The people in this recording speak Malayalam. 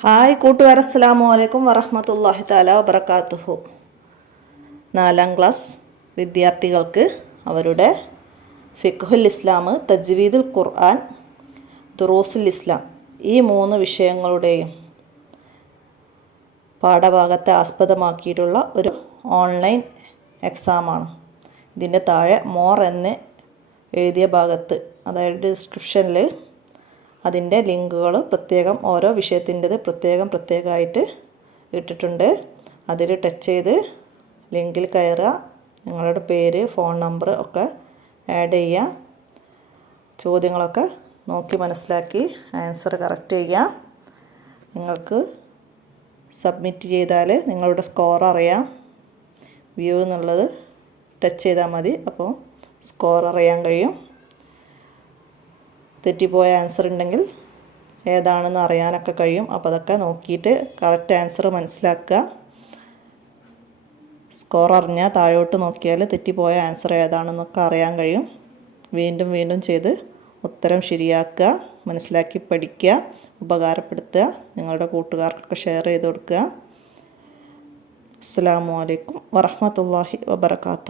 ഹായ് കൂട്ടുകാർ അസ്സാം വലൈക്കും വറഹമത്തല്ലാഹി താല വബർക്കാത്തുഹു നാലാം ക്ലാസ് വിദ്യാർത്ഥികൾക്ക് അവരുടെ ഫിഖുൽ ഇസ്ലാം തജ്വീദുൽ ഖുർആൻ ദുറൂസുൽ ഇസ്ലാം ഈ മൂന്ന് വിഷയങ്ങളുടെയും പാഠഭാഗത്തെ ആസ്പദമാക്കിയിട്ടുള്ള ഒരു ഓൺലൈൻ എക്സാമാണ്. ഇതിന്റെ താഴെ മോർ എന്ന് എഴുതിയ ഭാഗത്ത് അതായത് ഡിസ്ക്രിപ്ഷനിൽ അതിന്റെ ലിങ്കുകൾ പ്രത്യേകം ഓരോ വിഷയത്തിന്റെത് പ്രത്യേകം പ്രത്യേകമായിട്ട് ഇട്ടിട്ടുണ്ട്. അതിൽ ടച്ച് ചെയ്ത് ലിങ്കിൽ കയറുക. നിങ്ങളുടെ പേര് ഫോൺ നമ്പർ ഒക്കെ ആഡ് ചെയ്യുക. ചോദ്യങ്ങളൊക്കെ നോക്കി മനസ്സിലാക്കി ആൻസർ കറക്റ്റ് ചെയ്യുക. നിങ്ങൾക്ക് സബ്മിറ്റ് ചെയ്താൽ നിങ്ങളുടെ സ്കോർ അറിയാം. വ്യൂ എന്നുള്ളത് ടച്ച് ചെയ്താൽ മതി. അപ്പോൾ സ്കോർ അറിയാൻ കഴിയും. തെറ്റിപ്പോയ ആൻസർ ഉണ്ടെങ്കിൽ ഏതാണെന്ന് അറിയാനൊക്കെ കഴിയും. അപ്പോൾ അതൊക്കെ നോക്കിയിട്ട് കറക്റ്റ് ആൻസർ മനസ്സിലാക്കുക. സ്കോർ അറിഞ്ഞാൽ താഴോട്ട് നോക്കിയാൽ തെറ്റിപ്പോയ ആൻസർ ഏതാണെന്നൊക്കെ അറിയാൻ കഴിയും. വീണ്ടും വീണ്ടും ചെയ്ത് ഉത്തരം ശരിയാക്കുക മനസ്സിലാക്കി പഠിക്കുക ഉപകാരപ്പെടുത്തുക നിങ്ങളുടെ കൂട്ടുകാർക്കൊക്കെ ഷെയർ ചെയ്ത് കൊടുക്കുക. അസ്സാം വലൈക്കും വറഹമത്തല്ലാഹി വബർക്കാത്തു